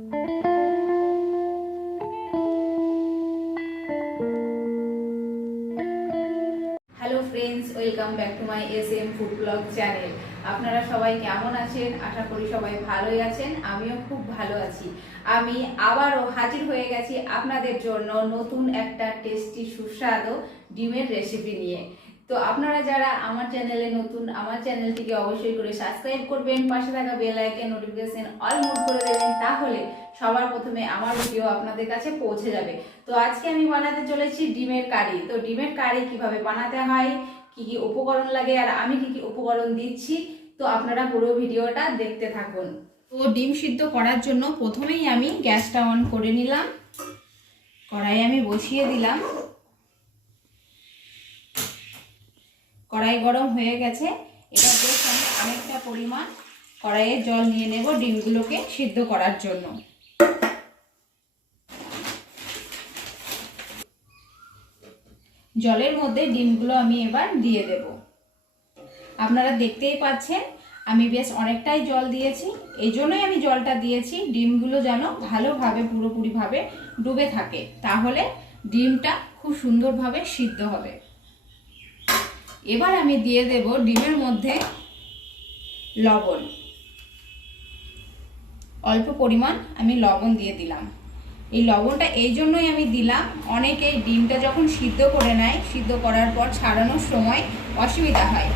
Hello friends, welcome back to my SM food blog channel. আপনারা সবাই কেমন আছেন? আশা করি সবাই ভালোই আছেন। আমিও খুব ভালো আছি। আমি আবারও হাজির হয়ে গেছি আপনাদের জন্য নতুন একটা টেস্টি সুস্বাদু ডিমের রেসিপি নিয়ে। তো আপনারা যারা আমার চ্যানেলে নতুন, আমার চ্যানেলটিকে অবশ্যই করে সাবস্ক্রাইব করবেন, পাশে থাকা bell icon notification all mode করে দেবেন, তাহলে সবার প্রথমে আমার ভিডিও আপনাদের কাছে পৌঁছে যাবে। তো আজকে আমি বানাতে চলেছি ডিমের কারি। তো ডিমের কারি কিভাবে বানাতে হয়, কি কি উপকরণ লাগে, আর আমি কি কি উপকরণ দিচ্ছি, তো আপনারা পুরো ভিডিওটা দেখতে থাকুন। তো ডিম সিদ্ধ করার জন্য প্রথমেই আমি গ্যাসটা অন করে নিলাম, কড়াই আমি বসিয়ে দিলাম। কড়াই গরম হয়ে গেছে, এটা বেশ আমি অনেকটা পরিমাণ কড়াইয়ে জল নিয়ে নেব ডিমগুলোকে সিদ্ধ করার জন্য। জলের মধ্যে ডিমগুলো আমি এবার দিয়ে দেব। আপনারা দেখতেই পাচ্ছেন আমি বেশ অনেকটাই জল দিয়েছি, এই জন্যই আমি জলটা দিয়েছি ডিমগুলো যেন ভালোভাবে পুরোপুরিভাবে ডুবে থাকে, তাহলে ডিমটা খুব সুন্দরভাবে সিদ্ধ হবে। এবার আমি দিয়ে দেব ডিমের মধ্যে লবণ, অল্প পরিমাণ আমি লবণ দিয়ে দিলাম। এই লবণটা এই জন্যই আমি দিলাম, অনেকে ডিমটা যখন সিদ্ধ করে নেয়, সিদ্ধ করার পর ছাড়ানোর সময় অসুবিধা হয়,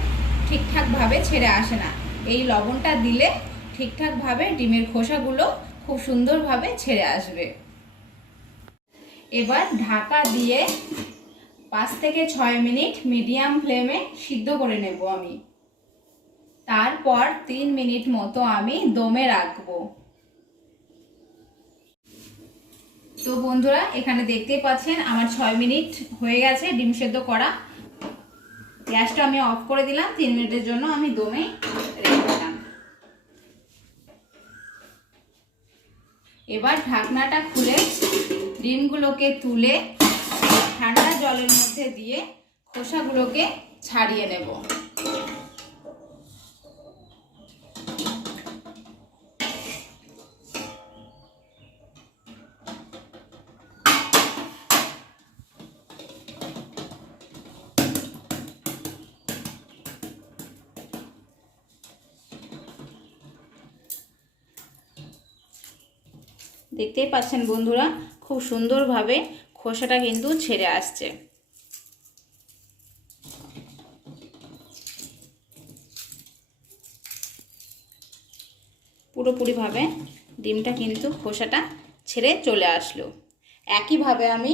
ঠিকঠাকভাবে ছেড়ে আসে না। এই লবণটা দিলে ঠিকঠাকভাবে ডিমের খোসাগুলো খুব সুন্দরভাবে ছেড়ে আসবে। এবার ঢাকা দিয়ে 5 থেকে 6 মিনিট মিডিয়াম ফ্লেমে সিদ্ধ করে নেব আমি। তারপর 3 মিনিট মতো আমি দমে রাখবো। তো বন্ধুরা, এখানে দেখতেই পাচ্ছেন আমার 6 মিনিট হয়ে গেছে ডিম সেদ্ধ করা। গ্যাসটা আমি অফ করে দিলাম, 3 মিনিটের জন্য আমি দমে রেখে দিলাম। এবার ঢাকনাটা খুলে ডিমগুলোকে তুলে ঠান্ডা জলের মধ্যে দিয়ে খোসাগুলোকে ছাড়িয়ে নেব। দেখতেই পাচ্ছেন বন্ধুরা, খুব সুন্দরভাবে খোসাটা কিন্তু ছেড়ে আসছে। পুরোপুরিভাবে ডিমটা কিন্তু খোসাটা ছেড়ে চলে আসলো। একইভাবে আমি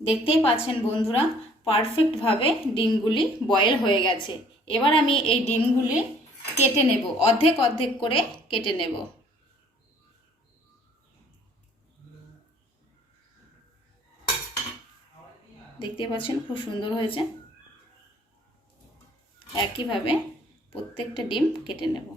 দেখতেই পাচ্ছেন বন্ধুরা, পারফেক্টভাবে ডিমগুলি বয়েল হয়ে গেছে। এবার আমি এই ডিমগুলি কেটে নেব, অর্ধেক অর্ধেক করে কেটে নেব। দেখতেই পাচ্ছেন খুব সুন্দর হয়েছে। একইভাবে প্রত্যেকটা ডিম কেটে নেব।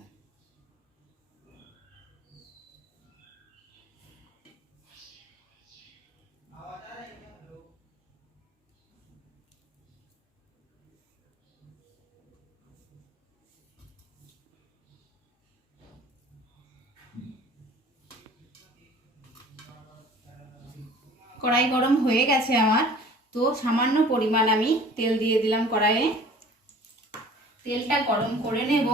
কড়াই গরম হয়ে গেছে আমার, তো সামান্য পরিমাণ আমি তেল দিয়ে দিলাম কড়াইয়ে। তেলটা গরম করে নেব।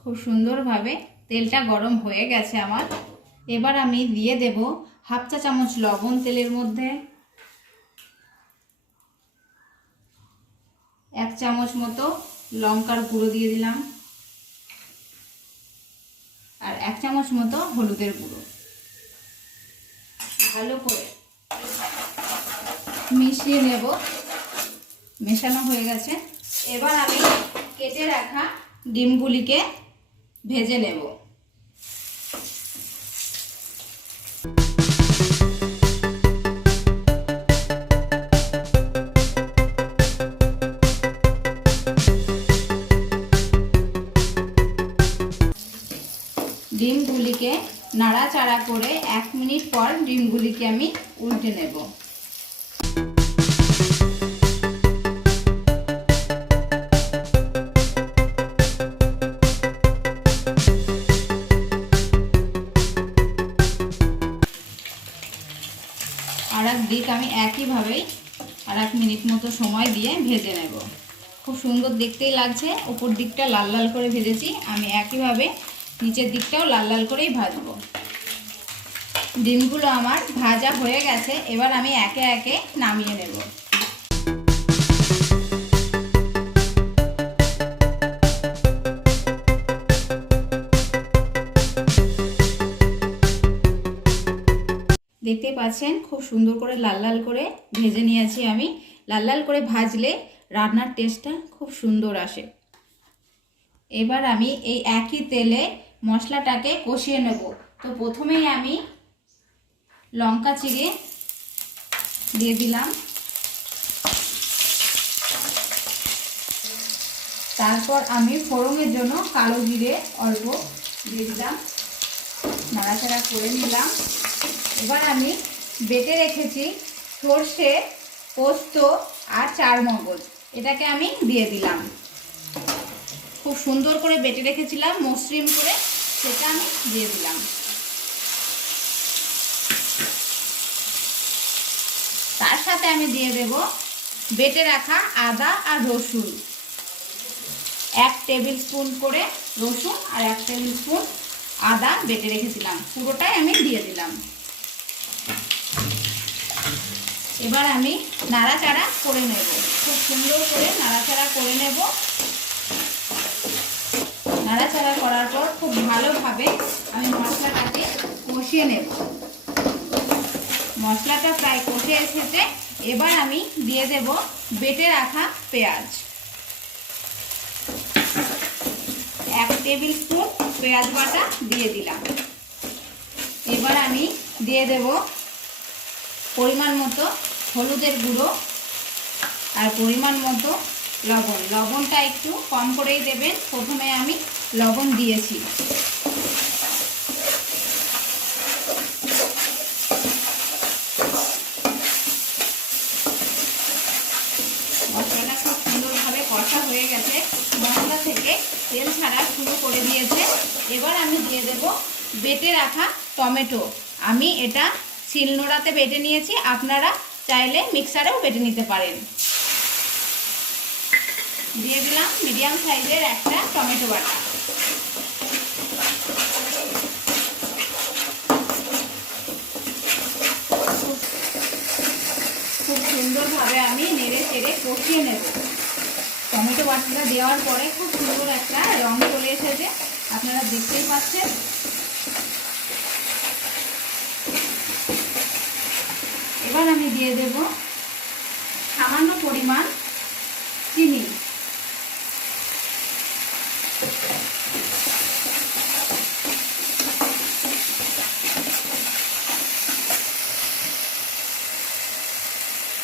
খুব সুন্দরভাবে তেলটা গরম হয়ে গেছে আমার। এবার আমি দিয়ে দেব হাফ চা চামচ লবণ তেলের মধ্যে, 1 চামচ মতো লঙ্কার গুঁড়ো দিয়ে দিলাম, আর 1 চামচ মতো হলুদের গুঁড়ো। ভালো করে মিশিয়ে নেব। মেশানো হয়ে গেছে। এবার আমি কেটে রাখা ডিমগুলিকে ভেজে নেব। নাড়াচাড়া করে 1 মিনিট পর ডিমগুলিকে আমি উল্টে নেব। আর এক দিক আমি একইভাবেই আর 1 মিনিট মতো সময় দিয়ে ভেজে নেব। খুব সুন্দর দেখতেই লাগছে, উপর দিকটা লাল লাল করে ভেজেছি। আমি একইভাবে নিচের দিকটাও লাল লাল করেই ভাজবো। ডিমগুলো আমার ভাজা হয়ে গেছে, এবার আমি একে একে নামিয়ে নেব। দেখতে পাচ্ছেন খুব সুন্দর করে লাল লাল করে ভেজে নিয়েছি আমি। লাল লাল করে ভাজলে রান্নার টেস্টটা খুব সুন্দর আসে। এবার আমি এই একই তেলে মশলাটাকে কষিয়ে নেব। তো প্রথমেই আমি লঙ্কা চিড়ে দিয়ে দিলাম, তারপর আমি ফোড়নের জন্য কালো জিরে অল্প দিয়ে দিলাম, নাড়াচাড়া করে নিলাম। এবার আমি বেটে রেখেছি সর্ষে, পোস্ত আর চলমগজ, এটাকে আমি দিয়ে দিলাম। খুব সুন্দর করে বেটে রেখেছিলাম মসৃণ করে, সেটা আমি দিয়ে দিলাম। তার সাথে আমি দিয়ে দেব বেটে রাখা আদা আর রসুন, 1 টেবিল স্পুন করে রসুন আর 1 টেবিল স্পুন আদা বেটে রেখেছিলাম, পুরোটাই আমি দিয়ে দিলাম। এবার আমি নাড়াচাড়া করে নেব, খুব সুন্দর করে নাড়াচাড়া করে নেব। নাড়াচাড়া করার পর খুব ভালোভাবে আমি মশলাটাকে কষিয়ে নেব। মশলাটা প্রায় কষে এসেছে, এবার আমি দিয়ে দেব বেটে রাখা পেঁয়াজ, 1 টেবিল স্পুন পেঁয়াজ বাটা দিয়ে দিলাম। এবার আমি দিয়ে দেব পরিমাণ মতো হলুদের গুঁড়ো আর পরিমাণ মতো লবণ। লবণটা একটু কম করেই দেবেন, প্রথমে আমি লবণ দিয়েছি। মশলাটা খুব সুন্দরভাবে কষা হয়ে গেছে, মশলা থেকে তেল ছাড়া শুরু করে দিয়েছে। এবার আমি দিয়ে দেব বেটে রাখা টমেটো। আমি এটা শিলনোড়াতে বেটে নিয়েছি, আপনারা চাইলে মিক্সারেও বেটে নিতে পারেন। দিয়ে দিলাম মিডিয়াম সাইজের একটা টমেটো বাটা। খুব সুন্দরভাবে আমি নেড়ে চেড়ে কষিয়ে নেব। টমেটো বাটাটা দেওয়ার পরে খুব সুন্দর একটা রং চলে এসেছে, আপনারা দেখতেই পাচ্ছেন। এবার আমি দিয়ে দেব সামান্য পরিমাণ চিনি।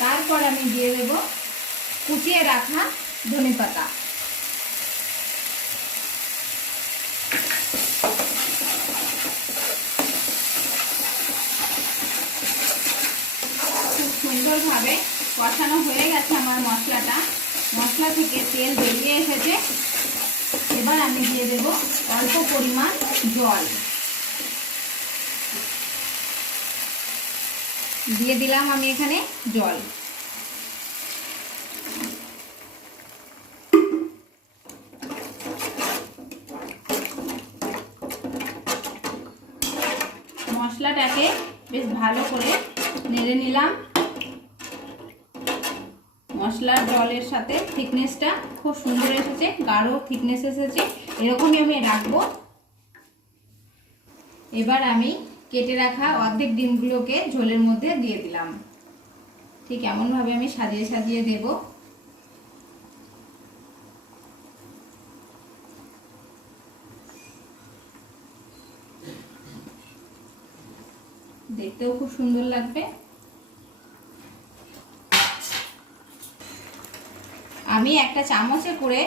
তারপর আমি দিয়ে দেব কুচিয়ে রাখা ধনেপাতা। খুব সুন্দরভাবে কষানো হয়ে গেছে আমার মশলাটা, মশলা থেকে তেল বেরিয়ে এসেছে। এবার আমি দিয়ে দেব অল্প পরিমাণ জল, দিয়ে দিলাম আমি এখানে জল। মশলাটাকে বেশ ভালো করে নেড়ে নিলাম। মশলার জলের সাথে থিকনেসটা খুব সুন্দর এসেছে, গাঢ় থিকনেস এসেছে, এরকমই আমি রাখবো। এবার আমি কেটে রাখা অর্ধেক ডিমগুলোকে ঝোলের মধ্যে দিয়ে দিলাম। ঠিক এমনভাবে আমি সাজিয়ে সাজিয়ে দেব। দেখতেও খুব সুন্দর লাগবে। আমি একটা চামচে করে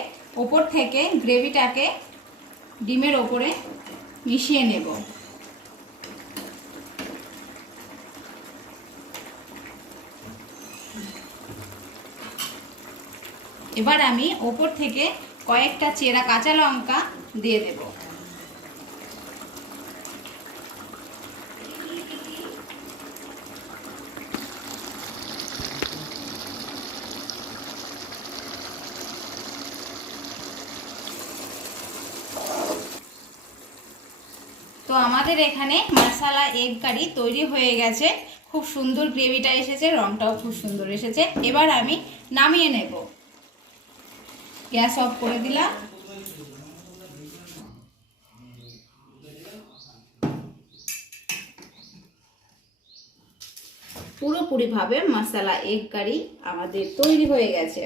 ওপর থেকে গ্রেভিটাকে ডিমের ওপরে মিশিয়ে নেব। এবার আমি ওপর থেকে কয়েকটা চেরা কাঁচা লঙ্কা দিয়ে দেব। তো আমাদের এখানে মশালা এগ কারি তৈরি হয়ে গেছে। খুব সুন্দর গ্রেভিটা এসেছে, রংটাও খুব সুন্দর এসেছে। এবার আমি নামিয়ে নেব। গ্যাস অফ করে দিলাম। পুরোপুরিভাবে মশালা এগ কারি আমাদের তৈরি হয়ে গেছে।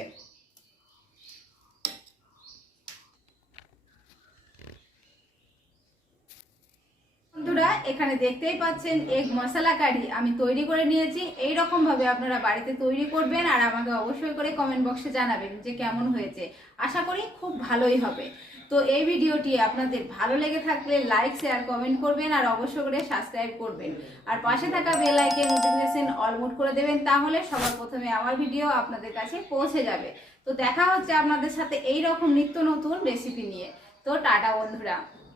বন্ধুরা, এখানে দেখতেই পাচ্ছেন এগ মশলা কারি আমি তৈরি করে নিয়েছি। এই রকম ভাবে আপনারা বাড়িতে তৈরি করবেন আর আমাকে অবশ্যই করে কমেন্ট বক্সে জানাবেন যে কেমন হয়েছে। আশা করি খুব ভালোই হবে। তো এই ভিডিওটি আপনাদের ভালো লেগে থাকলে লাইক শেয়ার কমেন্ট করবেন আর অবশ্যই করে সাবস্ক্রাইব করবেন আর পাশে থাকা bell icon notification all mode করে দেবেন, তাহলে সবার প্রথমে আমার ভিডিও আপনাদের কাছে পৌঁছে যাবে। তো দেখা হচ্ছে আপনাদের সাথে এই রকম নিত্য নতুন রেসিপি নিয়ে। তো টাটা বন্ধুরা।